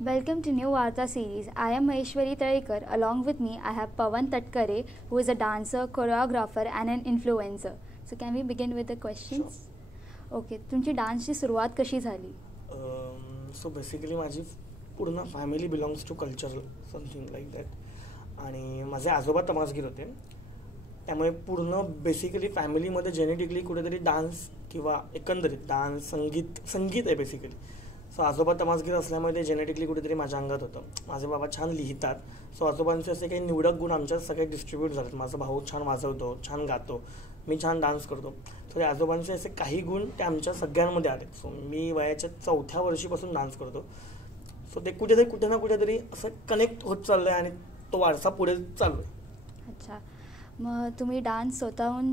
Welcome to New Varta series. I am Maheshwari Tadekar. Along with me, I have Pawan Tatkare, who is a dancer, choreographer, and an influencer. So, can we begin with the questions? Okay. तुमची डान्सची सुरुवात कशी झाली? So basically माझी पूर्ण family belongs to culture something like that. आणि माझे आजोबा तमासगीर होते, त्यामुळे पूर्ण बेसिकली फॅमिलीमध्ये जेनेटिकली कुठेतरी डान्स किंवा एकंदरीत डान्स संगीत आहे बेसिकली. सो आजोबा तमासगीर असल्यामुळे ते जेनेटिकली कुठेतरी माझ्या अंगात होतं. माझे बाबा छान लिहितात, सो आजोबांचे असे काही निवडक गुण आमच्यात सगळे डिस्ट्रीब्यूट झालेत. माझा भाऊ छान वाजवतो, छान गातो, मी छान डान्स करतो. तर आजोबांचे असे काही गुण ते आमच्या सगळ्यांमध्ये आले. सो मी वयाच्या 4थ्या वर्षीपासून डान्स करतो. सो ते कुठे ना कुठेतरी असं कनेक्ट होत चाललं आहे आणि तो वारसा पुढे चालू आहे. अच्छा. मग तुम्ही डान्स स्वतःहून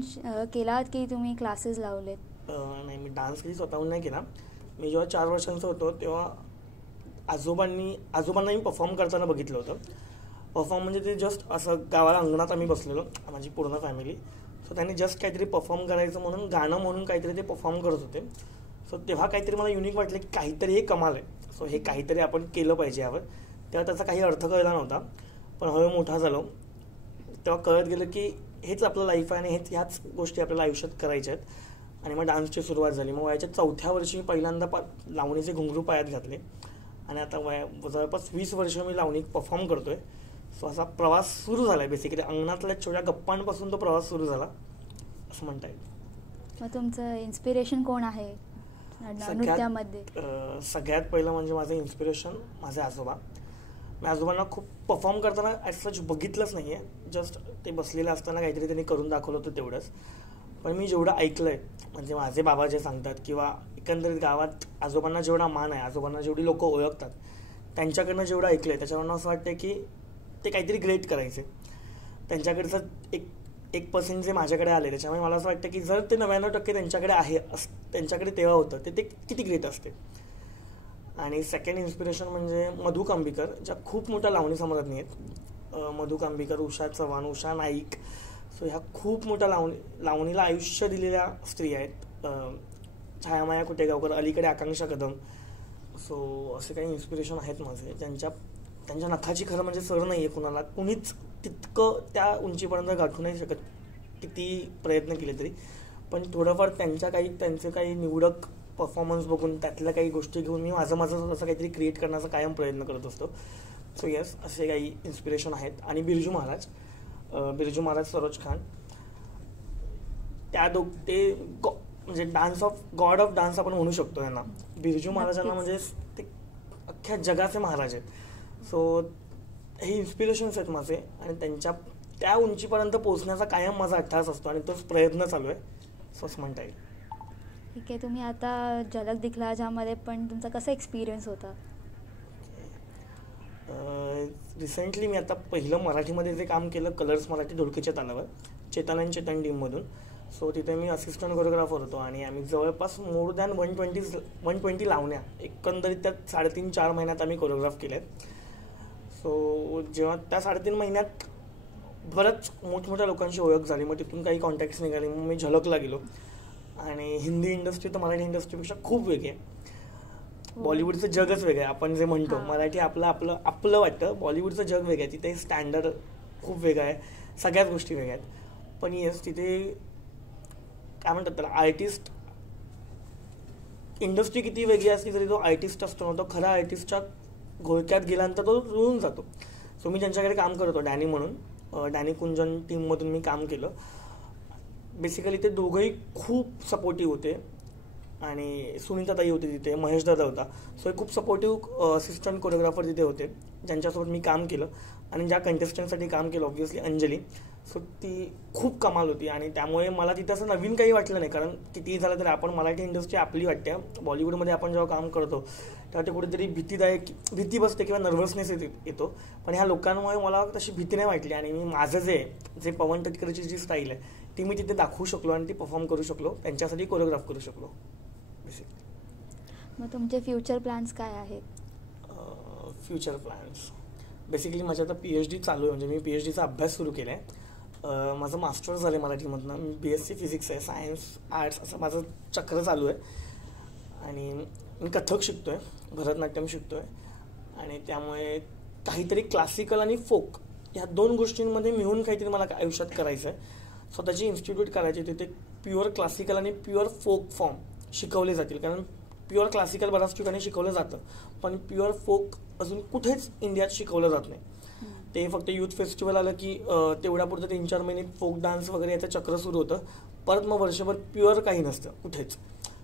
केलात की तुम्ही क्लासेस लावलेत? नाही, मी डान्स कधी स्वतःहून नाही केला. मी जेव्हा 4 वर्षांचा होतो तेव्हा आजोबांना मी परफॉर्म करताना बघितलं होतं. परफॉर्म म्हणजे ते जस्ट असं गावाला अंगणात आम्ही बसलेलो, माझी पूर्ण फॅमिली. सो त्यांनी जस्ट काहीतरी परफॉर्म करायचं म्हणून गाणं म्हणून काहीतरी ते परफॉर्म करत होते. सो तेव्हा काहीतरी मला युनिक वाटलं की काहीतरी हे कमाल आहे. सो हे काहीतरी आपण केलं पाहिजे यावर. तेव्हा त्याचा काही अर्थ कळला नव्हता, पण हळूहळू मोठा झालो तेव्हा कळत गेलं की हेच आपलं लाईफ आहे आणि ह्याच गोष्टी आपल्याला आयुष्यात करायच्या आहेत. आणि मग डान्सची सुरुवात झाली. मग वयाच्या 4थ्या वर्षी मी पहिल्यांदा लावणीचे घुंगरू पायात घातले आणि आता जवळपास 20 वर्ष मी लावणी परफॉर्म करतो आहे. सो असा प्रवास सुरू झाला आहे. बेसिकली अंगणातल्या छोट्या गप्पांपासून तो प्रवास सुरू झाला असं म्हणता येईल. मग तुमचं इन्स्पिरेशन कोण आहे नृत्यामध्ये? सगळ्यात पहिलं म्हणजे माझं इन्स्पिरेशन माझे आजोबा. मी आजोबांना खूप परफॉर्म करताना ॲज सच बघितलंच नाही आहे, जस्ट ते बसलेलं असताना काहीतरी त्यांनी करून दाखवलं होतं तेवढंच. पण मी जेवढं ऐकलं आहे, म्हणजे माझे बाबा जे सांगतात किंवा एकंदरीत गावात आजोबांना जेवढा मान आहे, आजोबांना जेवढी लोकं ओळखतात, त्यांच्याकडनं जेवढं ऐकलं आहे त्याच्यावरनं असं वाटतं की ते काहीतरी ग्रेट करायचे. त्यांच्याकडचं एक पर्सेंट जे माझ्याकडे आले त्याच्यामुळे मला असं वाटतं की जर ते 99% त्यांच्याकडे आहे त्यांच्याकडे तेव्हा होतं ते किती ग्रेट असते. आणि सेकंड इन्स्पिरेशन म्हणजे मधु कांबीकर, ज्या खूप मोठ्या लावणी सम्राज्ञी आहेत. मधु कांबीकर, उषा चव्हाण, उषा नाईक. सो ह्या खूप मोठ्या लावणीला आयुष्य दिलेल्या स्त्री आहेत. छायामाया कुटेगावकर, अलीकडे आकांक्षा कदम. सो असे काही इन्स्पिरेशन आहेत माझे, त्यांच्या नखाची खरं म्हणजे सर नाही आहे कुणाला. कुणीच तितकं त्या उंचीपर्यंत गाठू नाही शकत किती प्रयत्न केले तरी. पण थोडंफार त्यांचे काही निवडक परफॉर्मन्स बघून त्यातल्या काही गोष्टी घेऊन मी माझं असं काहीतरी क्रिएट करण्याचा कायम प्रयत्न करत असतो. सो येस, असे काही इन्स्पिरेशन आहेत. आणि बिरजू महाराज, सरोज खान, ते म्हणजे गॉड ऑफ डान्स आपण म्हणू शकतो यांना. बिरजू महाराजांना म्हणजे ते अख्ख्या जगाचे महाराज आहेत. सो हे इन्स्पिरेशन्स आहेत माझे आणि त्या उंचीपर्यंत पोहोचण्याचा कायम माझा अट्टाहास असतो आणि तोच प्रयत्न चालू आहे, असं म्हणता येईल. ठीक आहे. तुम्ही आता झलक दिखला ज्यामध्ये पण तुमचा कसा एक्सपिरियन्स होता? रिसेंटली मी आता पहिलं मराठीमध्ये जे काम केलं, कलर्स मराठी ढोलकीच्या तालावर, चेतन टीममधून. सो तिथे मी असिस्टंट कोरिओग्राफर होतो आणि आम्ही जवळपास मोर दॅन 120 लावण्या एकंदरीत त्यात 3.5-4 महिन्यात आम्ही कोरिओग्राफ केल्या आहेत. सो जेव्हा त्या 3.5 महिन्यात बरंच मोठमोठ्या लोकांची ओळख झाली, मग तिथून काही कॉन्टॅक्ट्स निघाले. मग मी झलकला गेलो आणि हिंदी इंडस्ट्री तर मराठी इंडस्ट्रीपेक्षा खूप वेगळी आहे. बॉलिवूडचं जगच वेगळं आहे. आपण जे म्हणतो मराठी आपलं वाटतं, बॉलिवूडचं जग वेगळं आहे. तिथे स्टँडर्ड खूप वेगळं आहे, सगळ्याच गोष्टी वेगळ्या आहेत. पण येस, तिथे काय म्हणतात त्याला, आर्टिस्ट इंडस्ट्री किती वेगळी असली तरी तो आर्टिस्ट असतो ना, तो खऱ्या आर्टिस्टच्या घोळक्यात गेल्यानंतर तो जुळून जातो. सो मी त्यांच्याकडे काम करत होतो डॅनी म्हणून, डॅनी कुंजन टीममधून मी काम केलं. बेसिकली ते दोघंही खूप सपोर्टिव्ह होते आणि सुनीताताई होती तिथे, महेश दादा होता. सो हे खूप सपोर्टिव्ह असिस्टंट कोरिओग्राफर तिथे होते ज्यांच्यासोबत मी काम केलं. आणि ज्या कंटेस्टंटसाठी काम केलं ऑब्व्हियसली अंजली. सो ती खूप कमाल होती आणि त्यामुळे मला तिथं असं नवीन काही वाटलं नाही, कारण कितीही झालं तरी आपण मराठी इंडस्ट्री आपली वाटते. बॉलिवूडमध्ये आपण जेव्हा काम करतो तेव्हा ते कुठेतरी भीती बसते किंवा नर्वसनेस येतो. पण ह्या लोकांमुळे मला तशी भीती नाही वाटली आणि मी माझं जे पवन तटकरेची जी स्टाईल आहे ती मी तिथे दाखवू शकलो आणि ती परफॉर्म करू शकलो, त्यांच्यासाठी कोरिओग्राफ करू शकलो. मग तुमचे फ्युचर प्लॅन्स काय आहेत? फ्युचर प्लॅन्स बेसिकली माझी आता PhD चालू आहे, म्हणजे मी PhDचा अभ्यास सुरू केला आहे. माझं मास्टर्स झालं मराठीमधनं. मी BSc फिजिक्स आहे, सायन्स आर्ट्स असं माझं चक्र चालू आहे. आणि मी कथक शिकतो आहे, भरतनाट्यम शिकतो आहे आणि त्यामुळे काहीतरी क्लासिकल आणि फोक ह्या 2 गोष्टींमध्ये मिळून काहीतरी मला आयुष्यात करायचं आहे. स्वतःची इन्स्टिट्यूट करायची, तिथे प्युअर क्लासिकल आणि प्युअर फोक फॉर्म शिकवले जातील. कारण प्युअर क्लासिकल बऱ्याच ठिकाणी शिकवलं जातं, पण प्युअर फोक अजून कुठेच इंडियात शिकवलं जात नाही. ते फक्त युथ फेस्टिवल आलं की तेवढ्यापुरतं 3-4 महिने फोक डान्स वगैरे याचं चक्र सुरू होतं, परत मग वर्षभर प्युअर काही नसतं कुठेच.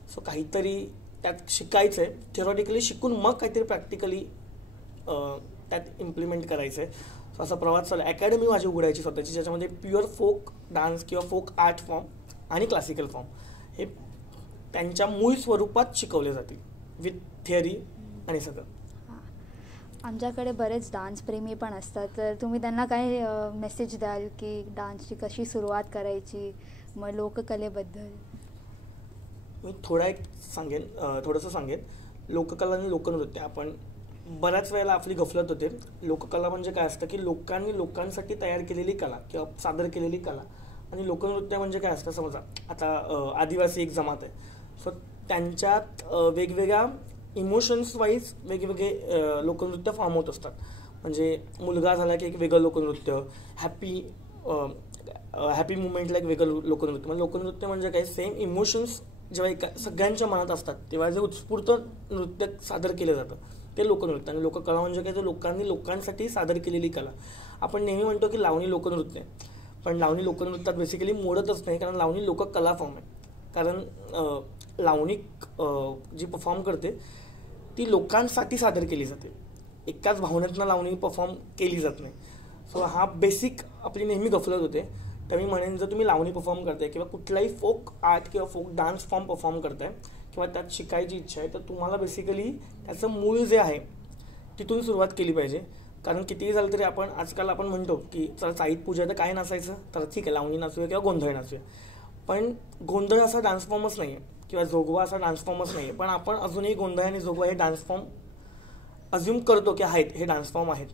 सो काहीतरी त्यात शिकायचं आहे, थिअरॉटिकली शिकून मग काहीतरी प्रॅक्टिकली त्यात इम्प्लिमेंट करायचं आहे. सो असा प्रवास चालू. अकॅडमी माझी उघडायची स्वतःची, ज्याच्यामध्ये प्युअर फोक डान्स किंवा फोक आर्ट फॉर्म आणि क्लासिकल फॉर्म हे त्यांच्या मूळ स्वरूपात शिकवले जातील, विथ थिअरी आणि सगळं. आमच्याकडे बरेच डान्सप्रेमी पण असतात, तर तुम्ही त्यांना काय मेसेज द्याल की डान्सची कशी सुरुवात करायची, मग लोककलेबद्दल? मी थोडंसं सांगेन. लोककला आणि लोकनृत्य, आपण बऱ्याच वेळेला आपली गफलत होते. लोककला म्हणजे काय असतं की लोकांनी लोकांसाठी तयार केलेली कला किंवा सादर केलेली कला, आणि लोकनृत्य म्हणजे काय असतं. समजा आता आदिवासी एक जमात आहे, सो त्यांच्यात वेगवेगळ्या इमोशन्स वाईज वेगवेगळे लोकनृत्य फॉर्म होत असतात. म्हणजे मुलगा झाला की एक वेगळं लोकनृत्य, हॅपी मुवमेंटला एक वेगळं लोकनृत्य. म्हणजे लोकनृत्य म्हणजे काय, सेम इमोशन्स जेव्हा सगळ्यांच्या मनात असतात तेव्हा जे उत्स्फूर्त नृत्य सादर केलं जातं ते लोकनृत्य. आणि लोककला म्हणजे काय, तर लोकांनी लोकांसाठी सादर केलेली कला. आपण नेहमी म्हणतो की लावणी लोकनृत्य आहे, पण लावणी लोकनृत्यात बेसिकली मोडतच नाही, कारण लावणी लोककला फॉर्म आहे. कारण लावणी जी परफॉर्म करते ती लोकांसाठी सादर केली जाते, एकाच भावनेतनं लावणी परफॉर्म केली जात नाही. सो हा बेसिक आपली नेहमी गफलत होते. तर मी म्हणेन, जर तुम्ही लावणी परफॉर्म करताय किंवा कुठलाही फोक आर्ट किंवा फोक डान्स फॉर्म परफॉर्म करताय किंवा त्यात शिकायची इच्छा आहे, तर तुम्हाला बेसिकली त्याचं मूळ जे आहे तिथून सुरुवात केली पाहिजे. कारण कितीही झालं तरी आजकाल आपण म्हणतो की चला साईद पूजा तर काय नाचायचं, तर ठीक आहे लावणी नाचूया किंवा गोंधळ नाचूया. पण गोंधळ असा डान्स फॉर्मच नाही आहे किंवा जोगवा असा डान्स फॉर्मच नाही आहे, पण आपण अजूनही गोंधळ आणि जोगवा हे डान्स फॉर्म अज्युम करतो की आहेत, हे डान्स फॉर्म आहेत.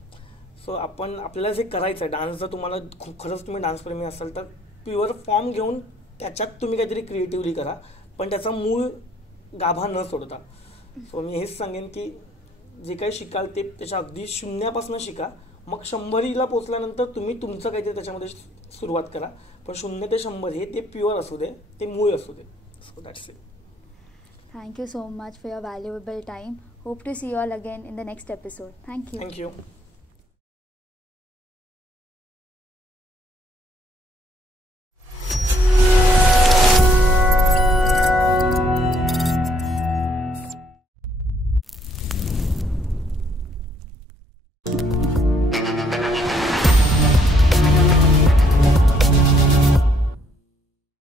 सो आपल्याला जे करायचं आहे, डान्स जर तुम्हाला खरंच तुम्ही डान्सप्रेमी असाल तर प्युअर फॉर्म घेऊन त्याच्यात तुम्ही काहीतरी क्रिएटिव्हली करा, पण त्याचा मूळ गाभा न सोडता. सो मी हेच सांगेन की जे काही शिकाल ते त्याच्या अगदी शून्यापासून शिका, मग 100ला पोचल्यानंतर तुम्ही तुमचं काहीतरी त्याच्यामध्ये सुरुवात करा. पण 0 ते 100 हे ते प्युअर असू दे, ते मूळ असू दे. So that's it. Thank you so much for your valuable time. Hope to see you all again in the next episode. Thank you. Thank you.